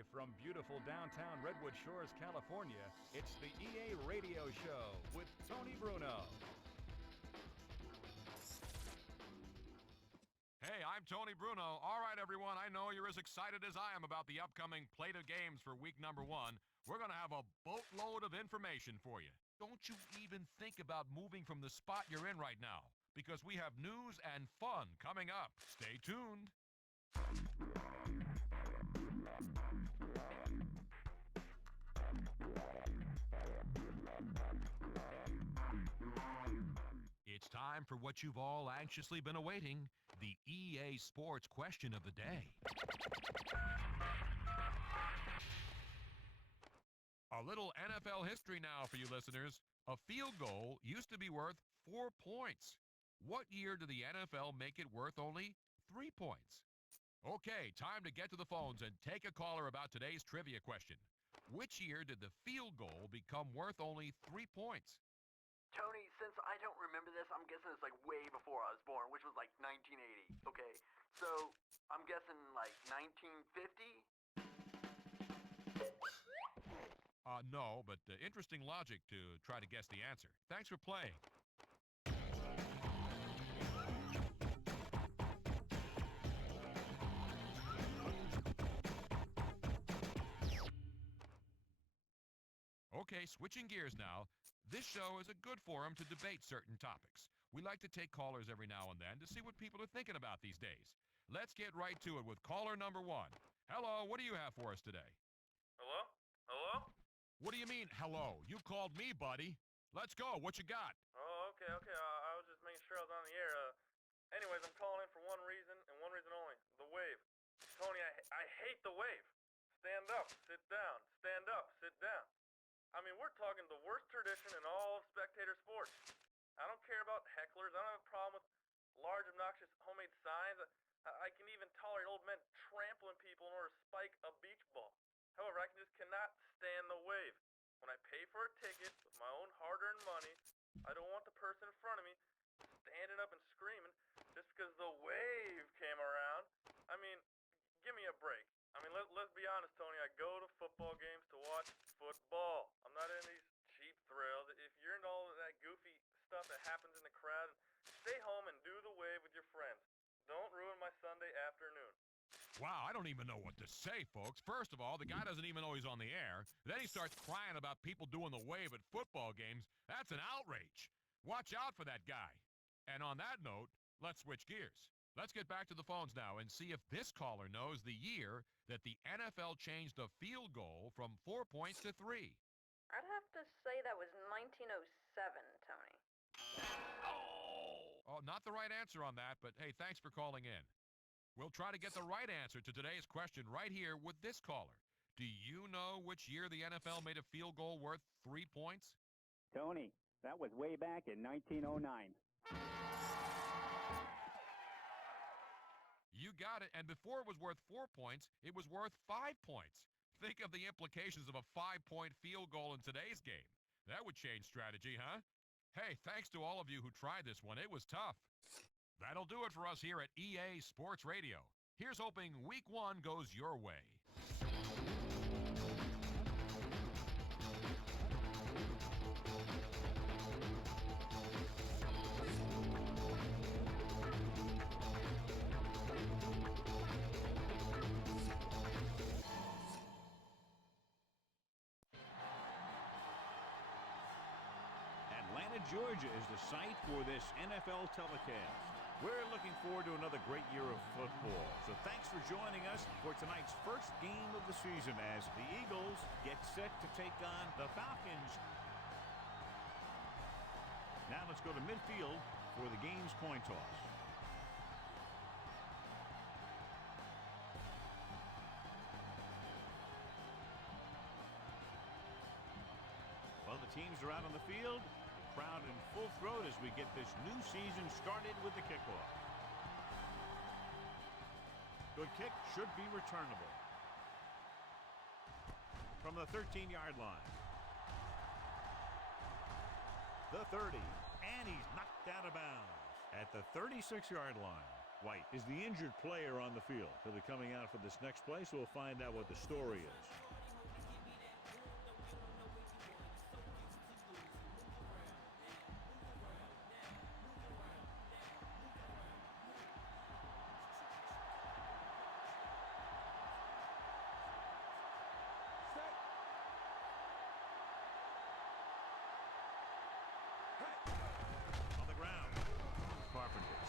Live from beautiful downtown Redwood Shores, California, it's the EA Radio Show with Tony Bruno. Hey, I'm Tony Bruno. All right, everyone, I know you're as excited as I am about the upcoming plate of games for week number 1. We're going to have a boatload of information for you. Don't you even think about moving from the spot you're in right now, because we have news and fun coming up. Stay tuned. It's time for what you've all anxiously been awaiting, the EA Sports Question of the Day. A little NFL history now for you listeners. A field goal used to be worth 4 points. What year did the NFL make it worth only 3 points? Okay, time to get to the phones and take a caller about today's trivia question. Which year did the field goal become worth only 3 points? Tony, since I don't remember this, I'm guessing it's like way before I was born, which was like 1980, okay? So, I'm guessing like 1950? No, but interesting logic to try to guess the answer. Thanks for playing. Okay, switching gears now. This show is a good forum to debate certain topics. We like to take callers every now and then to see what people are thinking about these days. Let's get right to it with caller number 1. Hello, what do you have for us today? Hello? Hello? What do you mean, hello? You called me, buddy. Let's go. What you got? Oh, okay. I was just making sure I was on the air. Anyways, I'm calling in for one reason and one reason only. The wave. Tony, I hate the wave. Stand up, sit down. Stand up, sit down. I mean, we're talking the worst tradition in all of spectator sports. I don't care about hecklers. I don't have a problem with large, obnoxious homemade signs. I can even tolerate old men trampling people in order to spike a beach ball. However, I just cannot stand the wave. When I pay for a ticket with my own hard-earned money, I don't want the person in front of me standing up and screaming just because the wave came around. I mean, give me a break. I mean, let's be honest, Tony. I go to football games to watch football. I'm not into these cheap thrills. If you're into all of that goofy stuff that happens in the crowd, stay home and do the wave with your friends. Don't ruin my Sunday afternoon. Wow, I don't even know what to say, folks. First of all, the guy doesn't even know he's on the air. Then he starts crying about people doing the wave at football games. That's an outrage. Watch out for that guy. And on that note, let's switch gears. Let's get back to the phones now and see if this caller knows the year that the NFL changed a field goal from 4 points to 3. I'd have to say that was 1907, Tony. Oh, not the right answer on that, but hey, thanks for calling in. We'll try to get the right answer to today's question right here with this caller. Do you know which year the NFL made a field goal worth 3 points? Tony, that was way back in 1909. You got it, and before it was worth 4 points, it was worth 5 points. Think of the implications of a 5-point field goal in today's game. That would change strategy, huh? Hey, thanks to all of you who tried this one. It was tough. That'll do it for us here at EA Sports Radio. Here's hoping Week 1 goes your way. Atlanta, Georgia is the site for this NFL telecast. We're looking forward to another great year of football. So thanks for joining us for tonight's first game of the season as the Eagles get set to take on the Falcons. Now let's go to midfield for the game's coin toss. Well, the teams are out on the field. Crowd in full throat as we get this new season started with the kickoff. Good kick, should be returnable. From the 13-yard line. The 30, and he's knocked out of bounds at the 36-yard line. White is the injured player on the field. He'll be coming out for this next play, so we'll find out what the story is.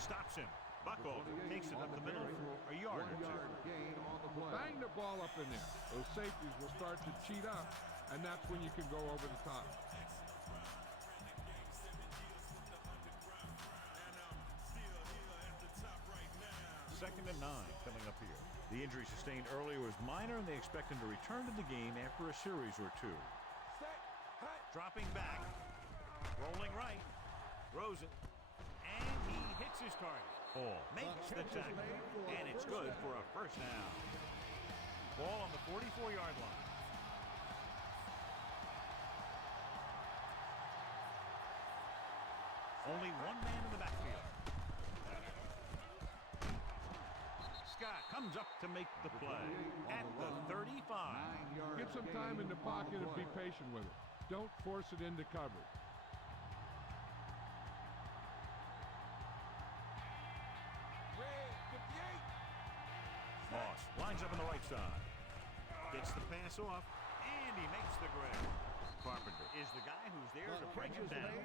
Stops him. Buckle takes it up the middle for a yard or two. Bang the ball up in there. Those safeties will start to cheat up, and that's when you can go over the top. Second and 9 coming up here. The injury sustained earlier was minor, and they expect him to return to the game after a series or two. Dropping back. Rolling right. Throws it. And he hits his target. Ball makes the tackle, and it's good for a first down. Ball on the 44-yard line. Only one man in the backfield. Scott comes up to make the play at the 35. Get some time in the pocket and be patient with it. Don't force it into coverage. Moss lines up on the right side. Gets the pass off, and he makes the grab. Carpenter is the guy who's there to bring him down.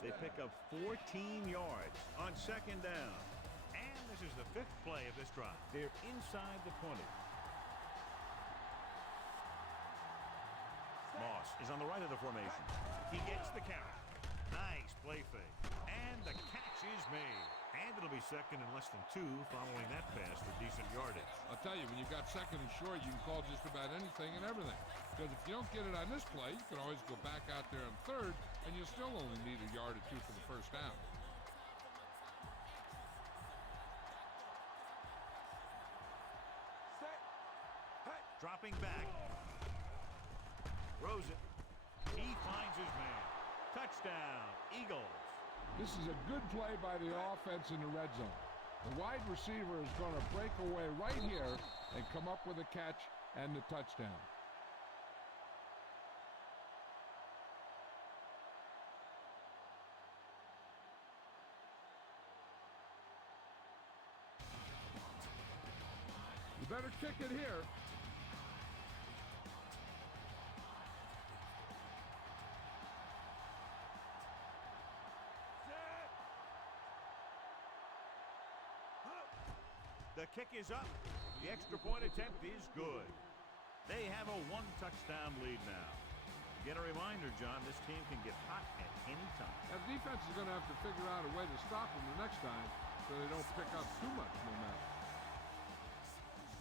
They pick up 14 yards on second down. And this is the 5th play of this drive. They're inside the 20. Moss is on the right of the formation. He gets the carry. Nice play fake. And the catch is made. And it'll be second and less than 2 following that pass for decent yardage. I'll tell you, when you've got second and short, you can call just about anything and everything. Because if you don't get it on this play, you can always go back out there on third, and you'll still only need a yard or 2 for the first down. Dropping back. Throws it. He finds his man. Touchdown, Eagles. This is a good play by the offense in the red zone. The wide receiver is going to break away right here and come up with a catch and the touchdown. You better kick it here. The kick is up. The extra point attempt is good. They have a 1-touchdown lead now. Again, a reminder, John, this team can get hot at any time. That defense is going to have to figure out a way to stop them the next time so they don't pick up too much momentum.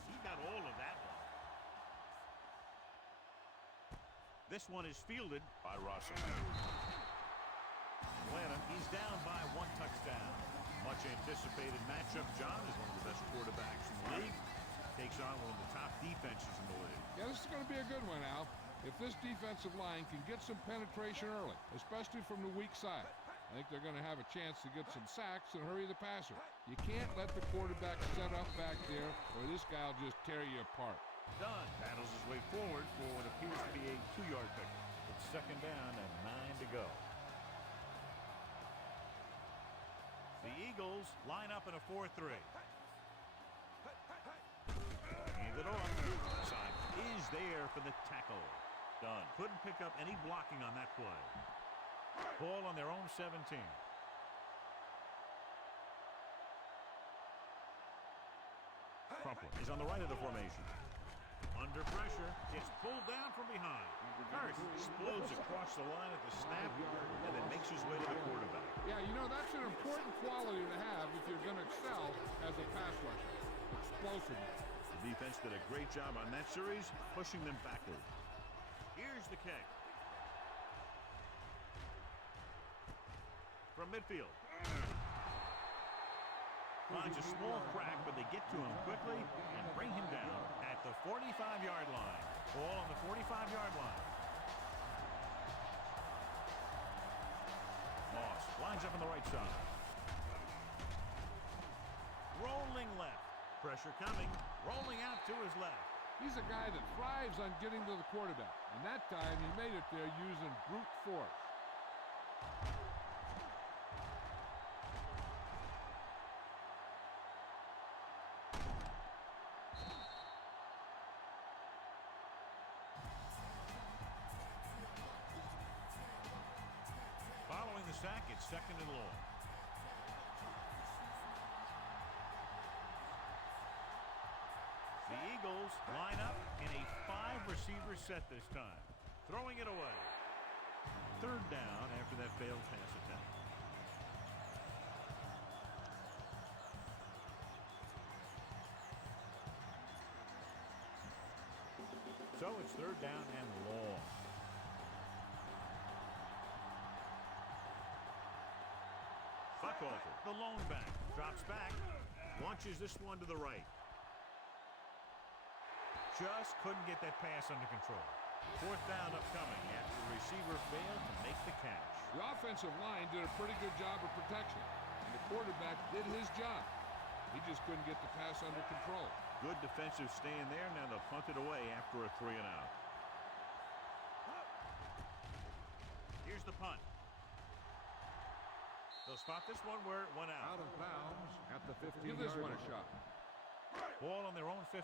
He got all of that one. This one is fielded by Russell. Atlanta, he's down by 1 touchdown. Much anticipated matchup. John is one of the best quarterbacks in the league. Takes on one of the top defenses in the league. Yeah, this is going to be a good one, Al. If this defensive line can get some penetration early, especially from the weak side, I think they're going to have a chance to get some sacks and hurry the passer. You can't let the quarterback set up back there, or this guy will just tear you apart. Dunn battles his way forward for what appears to be a 2-yard pick. It's second down and 9 to go. The Eagles line up in a 4-3. Hand it off. Side is there for the tackle. Dunn couldn't pick up any blocking on that play. Ball on their own 17. Crumpler is on the right of the formation. Under pressure, gets pulled down from behind. Hurst explodes across the line at the snap and then makes his way to the quarterback. Yeah, you know, that's an important quality to have if you're going to excel as a pass rusher. Explosiveness. The defense did a great job on that series, pushing them backward. Here's the kick. From midfield. Finds a small crack, but they get to him quickly and bring him down at the 45-yard line. Ball on the 45-yard line. Moss lines up on the right side. rolling left. Pressure coming, rolling out to his left. He's a guy that thrives on getting to the quarterback, and that time he made it there using brute force. Following the sack, it's 2nd and long. The Eagles line up in a 5-receiver set this time. Throwing it away. 3rd down after that failed pass attempt. So it's 3rd down and long. Buckover, the lone back, drops back, launches this one to the right. Just couldn't get that pass under control. 4th down upcoming after the receiver failed to make the catch. The offensive line did a pretty good job of protection, and the quarterback did his job. He just couldn't get the pass under control. Good defensive stand there. Now they'll punt it away after a 3 and out. Here's the punt. They'll spot this one where it went out. Out of bounds at the 15-yard line. Give this one a shot. Ball on their own 15.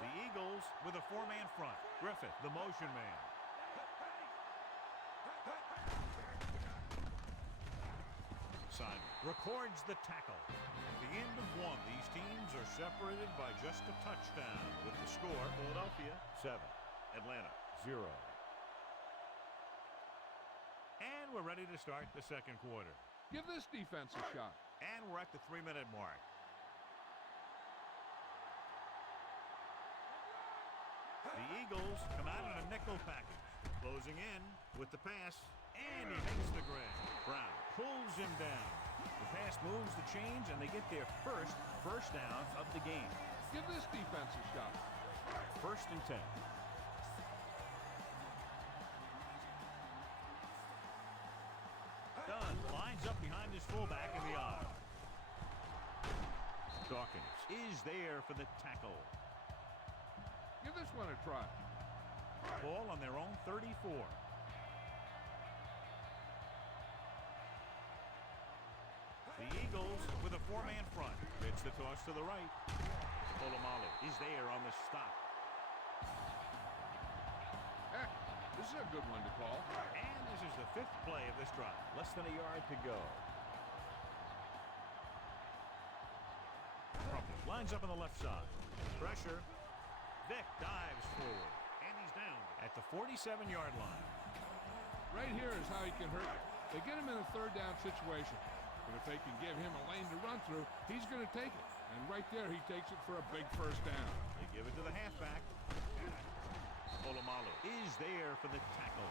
The Eagles with a 4-man front. Griffith, the motion man. Simon records the tackle. At the end of one, these teams are separated by just a touchdown. With the score, Philadelphia 7, Atlanta 0. And we're ready to start the 2nd quarter. Give this defense a shot. And we're at the 3-minute mark. The Eagles come out in a nickel package. Closing in with the pass, and he makes the grab. Brown pulls him down. The pass moves the chains, and they get their first down of the game. Give this defense a shot. 1st and 10. Dunn lines up behind his fullback in the eye. Dawkins is there for the tackle. Give this one a try. Ball on their own 34. The Eagles with a 4-man front. It's the toss to the right. Polamalu is there on the stop. Heck, this is a good one to call. And this is the 5th play of this drive. Less than a yard to go. Crumpler lines up on the left side. Pressure. Vick dives forward, and he's down at the 47-yard line. Right here is how he can hurt you. They get him in a 3rd down situation, but if they can give him a lane to run through, he's going to take it. And right there, he takes it for a big 1st down. They give it to the halfback. Polamalu is there for the tackle.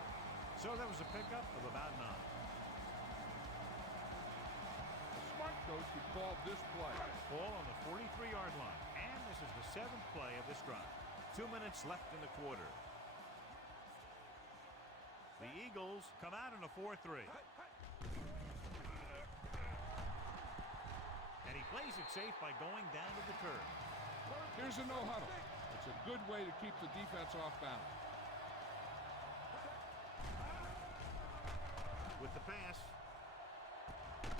So that was a pickup of about 9. A smart coach could call this play. Ball on the 43-yard line, and this is the 7th play of this drive. 2 minutes left in the quarter. The Eagles come out in a 4-3. And he plays it safe by going down to the turf. Here's a no-huddle. It's a good way to keep the defense off balance. With the pass,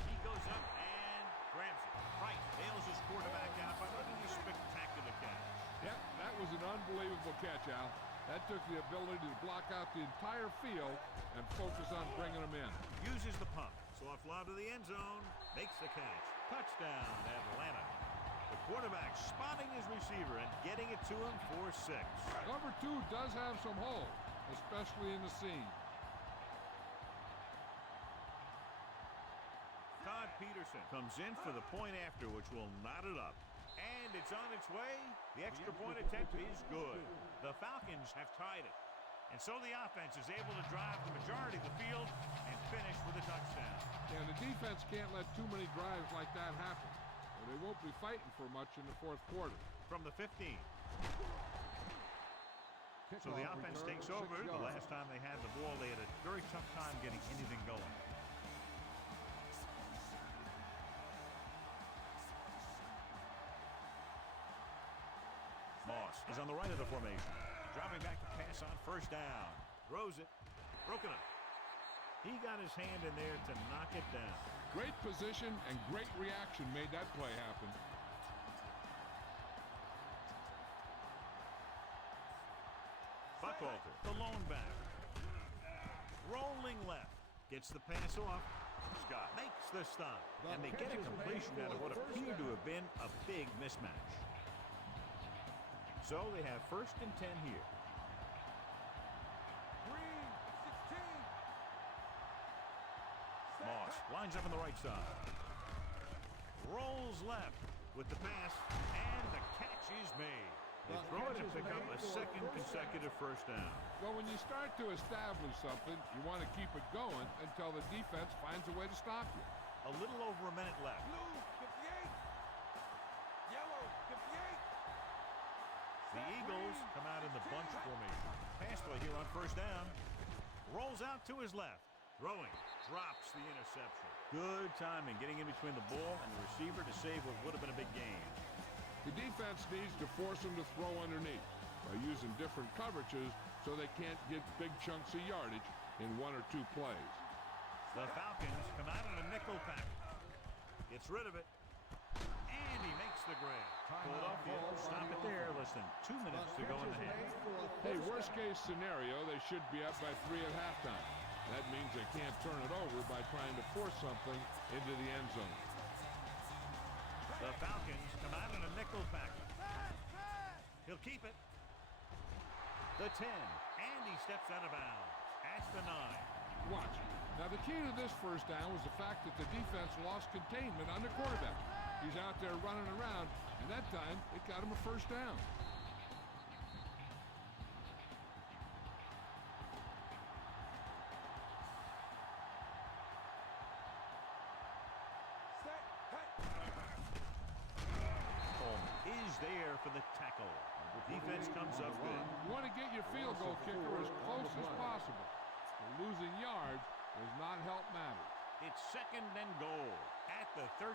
he goes up and grabs it. Price bails his quarterback out by making a spectacular catch. Yep, that was an unbelievable catch, Al. That took the ability to block out the entire field and focus on bringing them in. Uses the pump. Soft lob to the end zone. Makes the catch. Touchdown, Atlanta. The quarterback spotting his receiver and getting it to him for 6. Number 2 does have some holes, especially in the seam. Todd Peterson comes in for the point after, which will knot it up. And it's on its way. The extra point attempt is good. The Falcons have tied it. And so the offense is able to drive the majority of the field and finish with a touchdown. Yeah, the defense can't let too many drives like that happen, or they won't be fighting for much in the 4th quarter. From the 15. So the offense takes over. The last time they had the ball, they had a very tough time getting anything going. Moss is on the right of the formation. Dropping back to pass on first down. Throws it. Broken up. He got his hand in there to knock it down. Great position and great reaction made that play happen. Buckwalter, the lone back. Rolling left. Gets the pass off. Scott makes the stop. And they get a completion out of what appeared to have been a big mismatch. So they have 1st and 10 here. Moss lines up on the right side. Rolls left with the pass, and the catch is made. They throw it and pick up a 2nd consecutive first down. Well, when you start to establish something, you want to keep it going until the defense finds a way to stop you. A little over a minute left. Blue, 58. Yellow, 58. The Eagles come out in the bunch formation. Pass play here on first down. Rolls out to his left. Throwing. Drops the interception. Good timing getting in between the ball and the receiver to save what would have been a big gain. The defense needs to force them to throw underneath by using different coverages so they can't get big chunks of yardage in 1 or 2 plays. The Falcons come out in a nickel pack. Gets rid of it. And he makes the grab. Philadelphia, stop it there. Less than 2 minutes to go in the half. Hey, worst case scenario, they should be up by 3 at halftime. That means they can't turn it over by trying to force something into the end zone. The Falcons come out in a nickel pack. He'll keep it. The 10. And he steps out of bounds at the 9. Watch. Now, the key to this first down was the fact that the defense lost containment on the quarterback. He's out there running around, and that time it got him a first down. There for the tackle. Defense comes up good. You want to get your field goal kicker as close as possible. Losing yards does not help matters. It's 2nd and goal at the 13.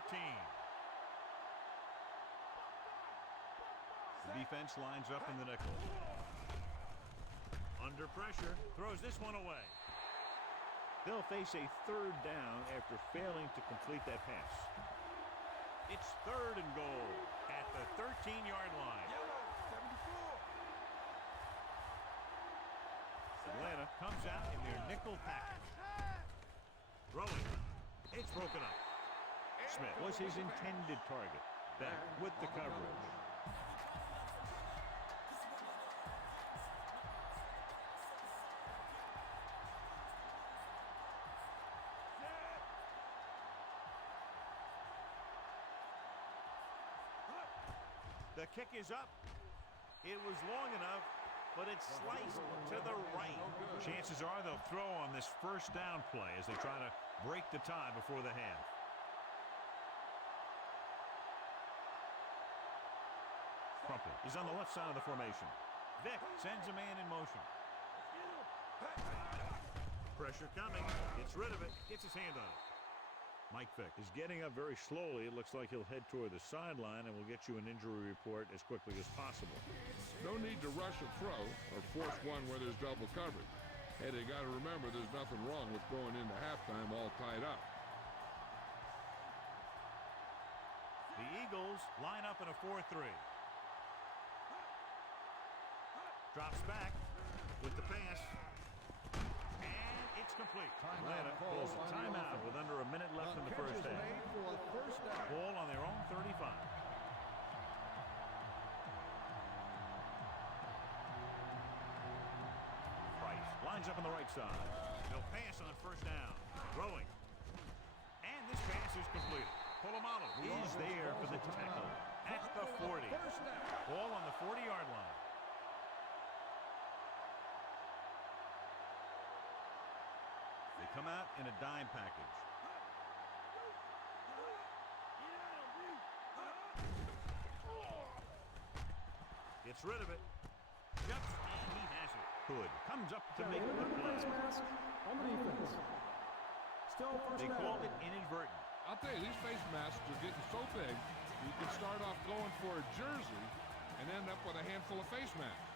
The defense lines up in the nickel. Under pressure, throws this one away. They'll face a 3rd down after failing to complete that pass. It's 3rd and goal at the 13-yard line. Yellow, 74. Atlanta comes out in their nickel package. Throwing. It's broken up. Smith was his intended target. Back with the coverage. The kick is up. It was long enough, but it's sliced to the right. Chances are they'll throw on this first down play as they try to break the tie before the half. Crumpler is on the left side of the formation. Vick sends a man in motion. Pressure coming. Gets rid of it. Gets his hand on it. Mike Vick is getting up very slowly. It looks like he'll head toward the sideline, and we'll get you an injury report as quickly as possible. No need to rush a throw or force one where there's double coverage. Hey, they got to remember there's nothing wrong with going into halftime all tied up. The Eagles line up in a 4-3. Drops back with the pass. And it's complete. Atlanta calls a timeout with under a minute left in the first half. Ball on their own 35. Price lines up on the right side. They'll pass on first down. Throwing. And this pass is completed. Polamalu is there for the tackle at the 40. Ball on the 40-yard line. They come out in a dime package. Gets rid of it. Jumps, and he has Hood comes up to make the play. On the defense. Still first They down. called it inadvertent. I'll tell you, these face masks are getting so big, you can start off going for a jersey and end up with a handful of face masks.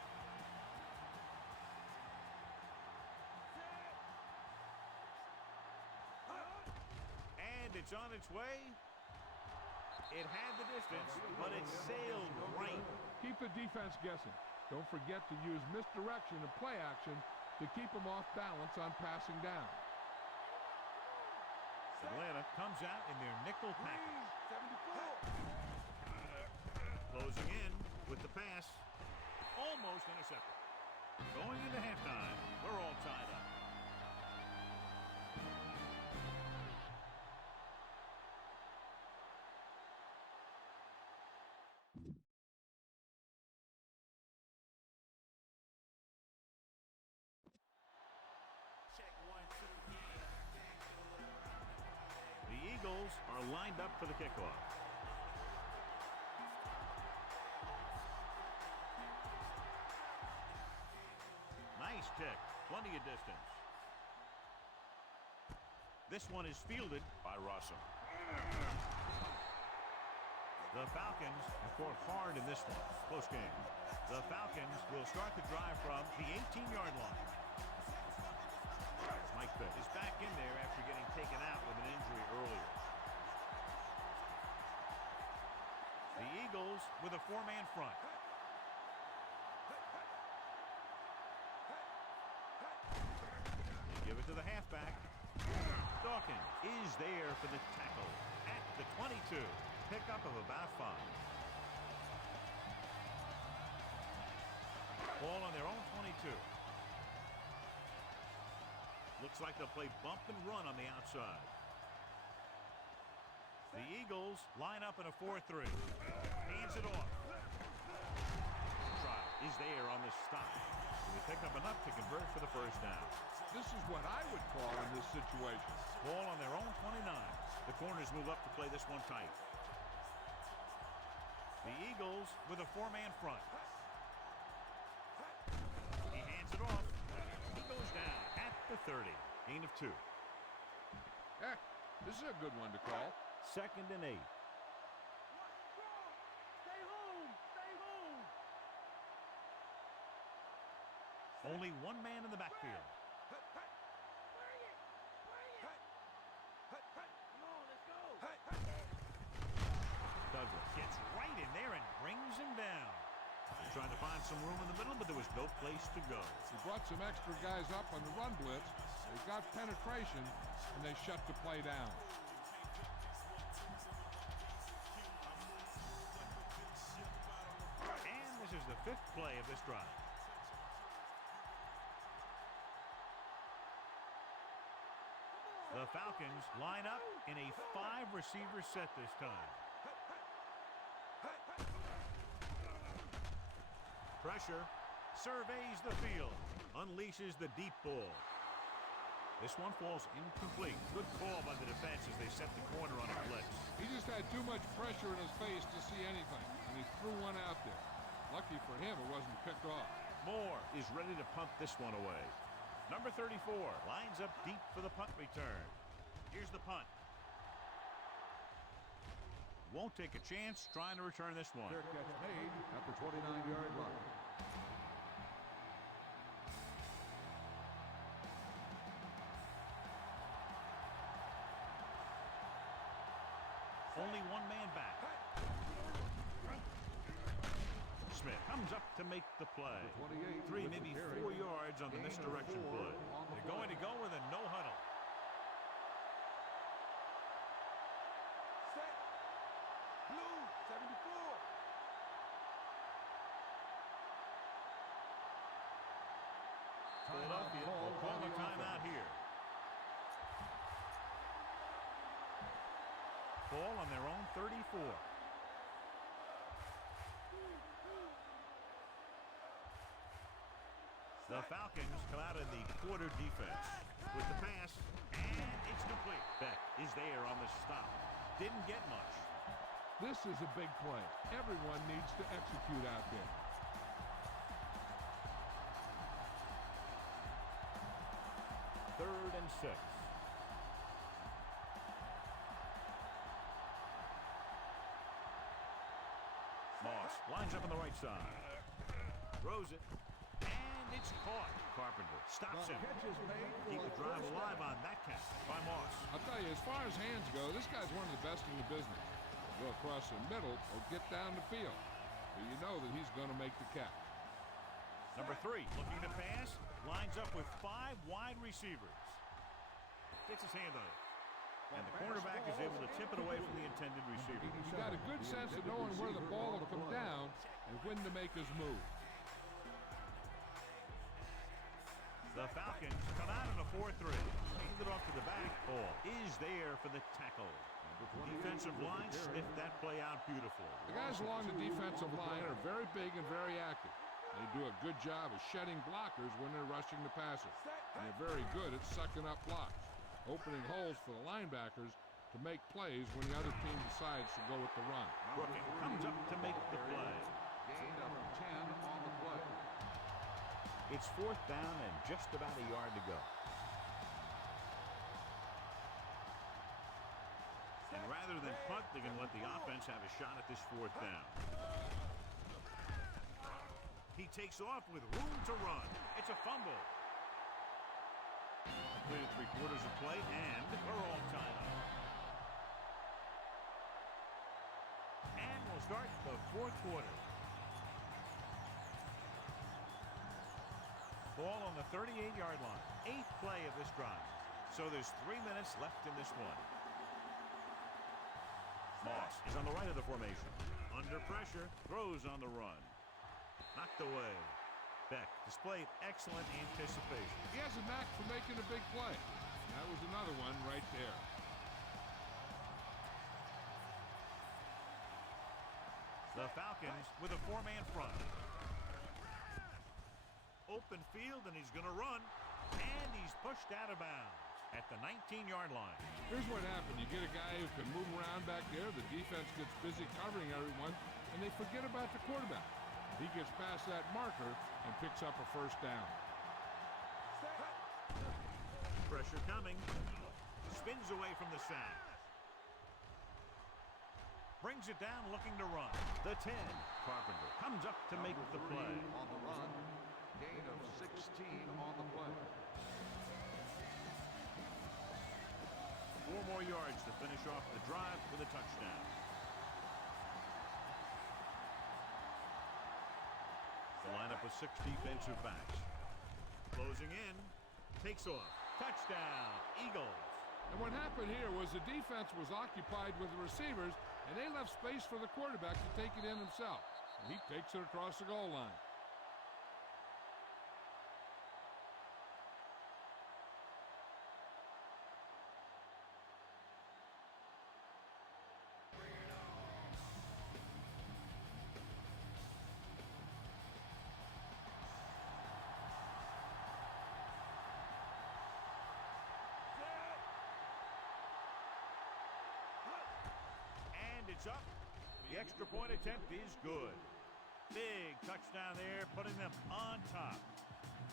And it's on its way. It had the distance, but it sailed right. Keep the defense guessing. Don't forget to use misdirection and play action to keep them off balance on passing down. Atlanta comes out in their nickel package. 74. Closing in with the pass. Almost intercepted. Going into halftime, we're all tied up. The Eagles are lined up for the kickoff. Nice kick. Plenty of distance. This one is fielded by Rossum. The Falcons have fought hard in this one. Close game. The Falcons will start the drive from the 18-yard line. Mike Pitt is back in there after getting taken out with an injury earlier. The Eagles with a four-man front. They give it to the halfback. Dawkins is there for the tackle at the 22. Pickup of about 5. Ball on their own 22. Looks like they'll play bump and run on the outside. The Eagles line up in a 4-3. Hands it off. Try is there on the stop. They pick up enough to convert for the first down. This is what I would call in this situation. Ball on their own 29. The corners move up to play this one tight. The Eagles with a four-man front. He hands it off. He goes down at the 30. Gain of 2. This is a good one to call. 2nd and 8. Stay home. Stay home. Only one man in the backfield. Bring it. Come on, let's go. Douglas gets right in there and brings him down. Trying to find some room in the middle, but there was no place to go. He brought some extra guys up on the run blitz. They got penetration, and they shut the play down. And this is the 5th play of this drive. The Falcons line up in a 5-receiver set this time. Pressure, surveys the field, unleashes the deep ball. This one falls incomplete. Good call by the defense as they set the corner on a blitz. He just had too much pressure in his face to see anything, and he threw one out there. Lucky for him, it wasn't picked off. Moore is ready to punt this one away. Number 34 lines up deep for the punt return. Here's the punt. Won't take a chance trying to return this one. Fair catch made at the 29-yard line. Only one man back. Smith comes up to make the play. 3, maybe 4 yards on the misdirection play. They're going to go with a no huddle. Set. Blue, 74. Philadelphia will call a timeout here. Ball on their own 34. The Falcons come out in the quarter defense with the pass, and it's complete. Beck is there on the stop. Didn't get much. This is a big play. Everyone needs to execute out there. 3rd and 6. Moss lines up on the right side. Throws it. And it's caught. Carpenter stops him. Keep the drive alive on that catch by Moss. I'll tell you, as far as hands go, this guy's one of the best in the business. Go across the middle or get down the field. So you know that he's going to make the catch. Number 3, looking to pass, lines up with 5 wide receivers. Gets his hand on it. And the cornerback is able to tip it away from the intended receiver. He's got a good sense of knowing where the ball will come down and when to make his move. The Falcons come out in a 4-3. Hand it off to the back. Ball is there for the tackle. Defensive line sniffed that play out beautifully. The guys along the defensive line are very big and very active. They do a good job of shedding blockers when they're rushing the passer. And they're very good at sucking up blocks, opening holes for the linebackers to make plays when the other team decides to go with the run. Brooking comes up to make the play. Gain of 10 on the play. It's 4th down and just about a yard to go. And rather than punt, they can let the offense have a shot at this 4th down. He takes off with room to run. It's a fumble. Completed 3/4 of play, and we're all tied up. And we'll start the 4th quarter. Ball on the 38-yard line. 8th play of this drive. So there's 3 minutes left in this one. Moss is on the right of the formation. Under pressure, throws on the run. Knocked away. Beck displayed excellent anticipation. He has a knack for making a big play. That was another one right there. The Falcons with a 4-man front. Open field, and he's going to run. And he's pushed out of bounds at the 19-yard line. Here's what happened. You get a guy who can move around back there. The defense gets busy covering everyone, and they forget about the quarterback. He gets past that marker and picks up a 1st down. Pressure coming. Spins away from the sack. Brings it down looking to run. The 10. Carpenter comes up to make the play. On the run. Gain of 16 on the play. 4 more yards to finish off the drive with a touchdown. The lineup with 6 defensive backs. Closing in. Takes off. Touchdown. Eagles. And what happened here was the defense was occupied with the receivers, and they left space for the quarterback to take it in himself. And he takes it across the goal line. It's up. The extra point attempt is good. Big touchdown there, putting them on top.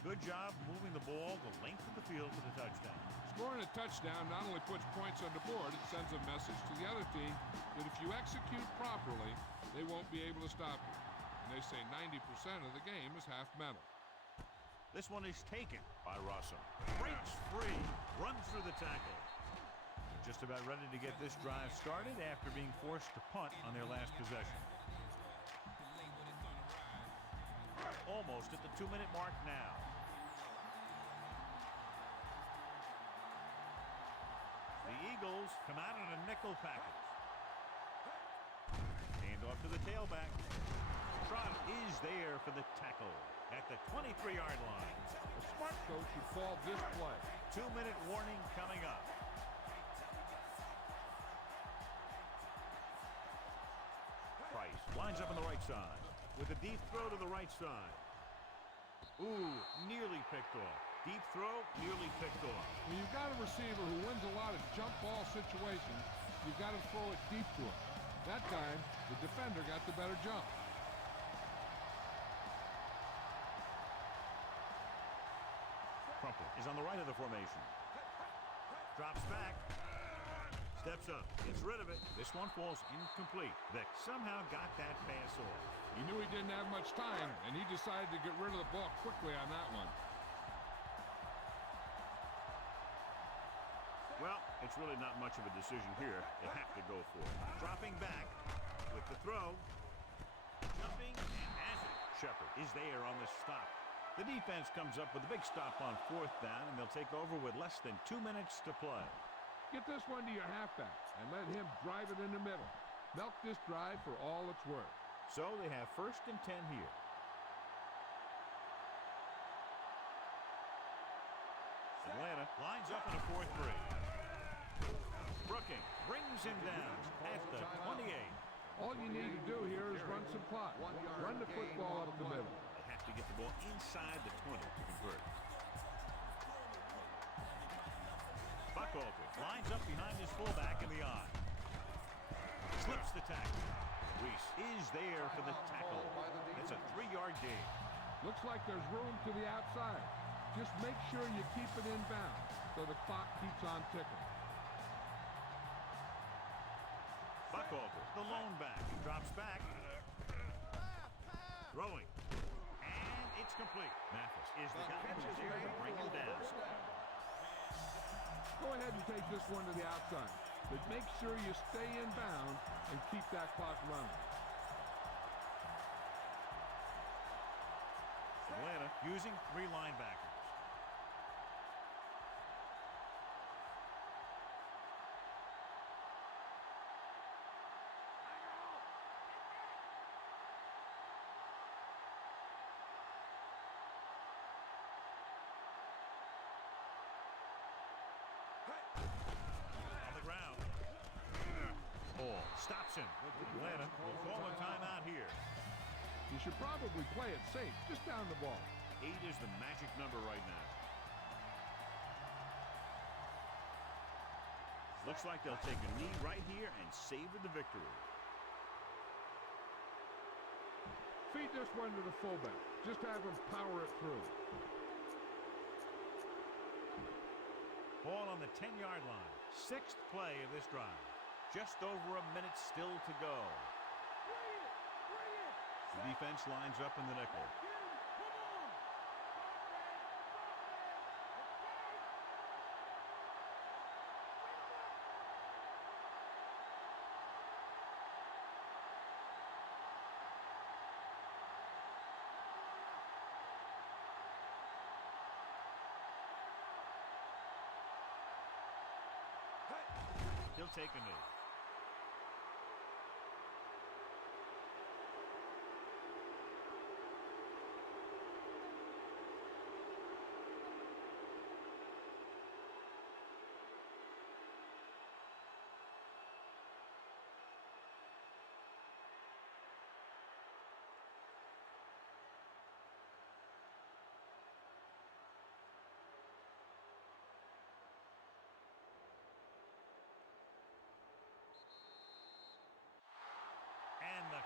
Good job moving the ball the length of the field for the touchdown. Scoring a touchdown not only puts points on the board, it sends a message to the other team that if you execute properly, they won't be able to stop you. And they say 90% of the game is half mental. This one is taken by Rossum. Breaks free, runs through the tackle. Just about ready to get this drive started after being forced to punt on their last possession. Almost at the 2-minute mark now. The Eagles come out in a nickel package. Hand off to the tailback. Trot is there for the tackle at the 23-yard line. A smart coach should call this play. 2-minute warning coming up. Price lines up on the right side with a deep throw to the right side. Ooh, nearly picked off. Deep throw, nearly picked off. When you've got a receiver who wins a lot of jump ball situations, you've got to throw it deep to him. That time, the defender got the better jump. Crumple is on the right of the formation. Drops back. Steps up. Gets rid of it. This one falls incomplete. Vick somehow got that pass off. He knew he didn't have much time, and he decided to get rid of the ball quickly on that one. Well, it's really not much of a decision here. They have to go for it. Dropping back with the throw. Jumping and has it. Shepard is there on the stop. The defense comes up with a big stop on 4th down, and they'll take over with less than 2 minutes to play. Get this one to your halfback and let him drive it in the middle. Milk this drive for all it's worth. So they have 1st and 10 here. Atlanta lines up in a 4-3. Brooking brings him down at the 28. All you need to do here is run some clock. Run the football up the middle. They have to get the ball inside the 20 to convert. Buchalter lines up behind his fullback in the eye. Slips the tackle. Reese is there for the tackle. It's a 3-yard gain. Looks like there's room to the outside. Just make sure you keep it in bounds so the clock keeps on ticking. Buchalter, the lone back, drops back. Throwing. And it's complete. Mathis is the guy who's there to bring him down. Go ahead and take this one to the outside, but make sure you stay in bounds and keep that clock running. Atlanta using 3 linebackers. Stops him. Atlanta will call a timeout here. You should probably play it safe. Just down the ball. 8 is the magic number right now. Looks like they'll take a knee right here and savor the victory. Feed this one to the fullback. Just have him power it through. Ball on the 10-yard line. 6th play of this drive. Just over a minute still to go. The defense lines up in the nickel. He'll take a knee.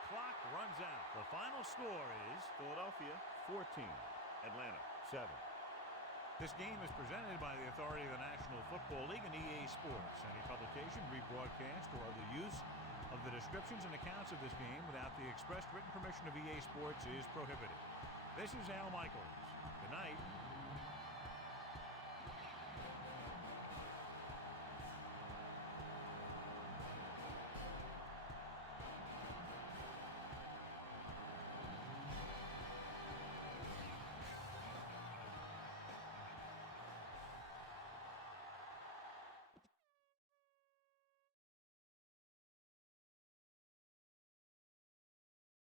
Clock runs out. The final score is Philadelphia 14, Atlanta 7. This game is presented by the authority of the National Football League and EA Sports. Any publication, rebroadcast, or other use of the descriptions and accounts of this game without the expressed written permission of EA Sports is prohibited. This is Al Michaels. Good night.